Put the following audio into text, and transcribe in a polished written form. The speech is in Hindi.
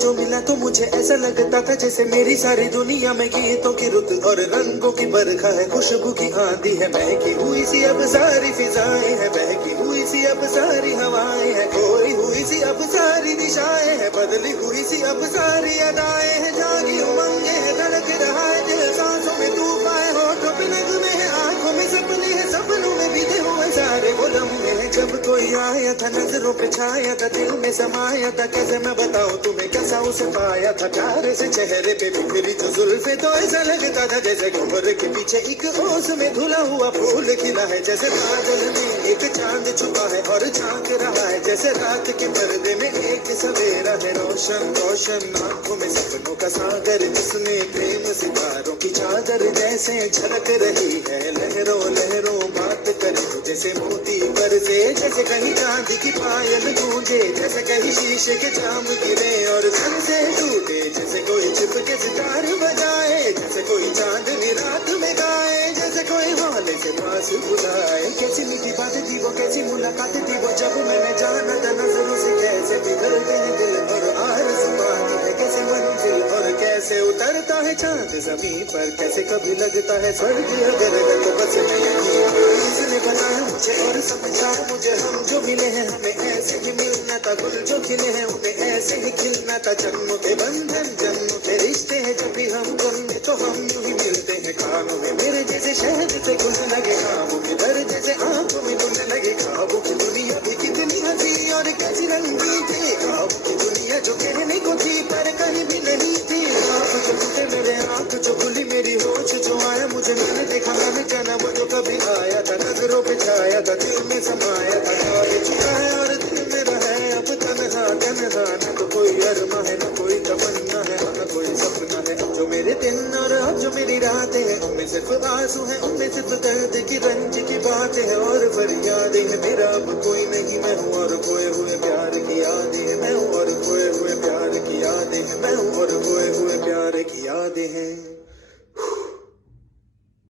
जो मिला तो मुझे ऐसा लगता था जैसे मेरी सारी दुनिया में गीतों की रुत और रंगों की बरखा है, खुशबू की आंधी है, बहकी हुई सी अब सारी फिजाएं हैं, बहकी हुई सी अब सारी हवाएं हैं, खोई हुई सी अब सारी दिशाएं हैं, बदली हुई सी अब सारी अदाएं हैं, जागी उमंगे है, धड़क रहा है दिल, सांसों में तूफान है, होठों पे नगमे है, आंखों में सपने हैं, सपनों में बीते हुए सारे वो लम्हे हैं। जब कोई आया था नजरों पे छाया था, दिल में समाया था, कैसे मैं बताऊं तुम्हें कैसा उसे पाया था, प्यार से चेहरे पे बिखरी जो जुल्फे, तो ऐसा लगता था जैसे घुंघर के पीछे एक ओस में धुला हुआ फूल खिला है, जैसे बादल में एक चांद छुपा है और झांक रहा है, जैसे रात के पर्दे में एक सवेरा है, रोशन रोशन आंखों में सपनों का सागर, जिसमें प्रेम सितारों की चादर जैसे झलक रही है, लहरों लहरों बात करे तो जैसे मोती पर से, जैसे कहीं चांदी की पायल गूंजे, जैसे कहीं शीशे के जाम गिरे और सन से टूटे, जैसे कोई छिपके सितार बजाए, जैसे कोई चांदनी रात में गाए, जैसे कोई हौले से पास बुलाए। कैसी मीठी बात थी वो, कैसी मुलाकात थी वो, जब मैंने जाना था नजरों से कैसे पिघलते हैं दिल और आसमान है कैसे मंजिल, और कैसे उतरता है चांद जमीन पर, कैसे कभी लगता है स्वर्ग अगर है तो बस नहीं, इसने बनाया मुझे और समझाया मुझे, हम जो मिले हैं हमें ऐसे ही मिलना था, गुल जो खिले हैं उन्हें ऐसे ही खिलना था, जन्मों के बंधन जन्मों के रिश्ते हैं, जब भी हम गम तो हम यूं ही मिलते हैं खानों में, मेरे जैसे शहद से घुलने लगे खामों के दर, जैसे आंखों में घुलने लगे ख्वाबों की दुनिया भी कितनी हंसी और कैसी रंगीन थी, ख्वाबों की दुनिया जो कहने को थी पर कहीं भी नहीं थी, आप जो टूटे मेरे आंख जो खुली मेरी होश जो आया मुझे, मैंने देखा मैंने जाना वो जो कभी आया था, नजरों पे छाया था, दिल में समाया था, ये चुका है और दिल में रहा है अब तन्हा तन्हा, न तो कोई अरमा है न कोई तमन्ना है न कोई सपना है, जो मेरे दिन और अब जो मेरी रातें हैं उनमें सिर्फ आंसू है, उनमें सिर्फ दर्द की रंज की बातें हैं और फरियादें हैं, मेरा अब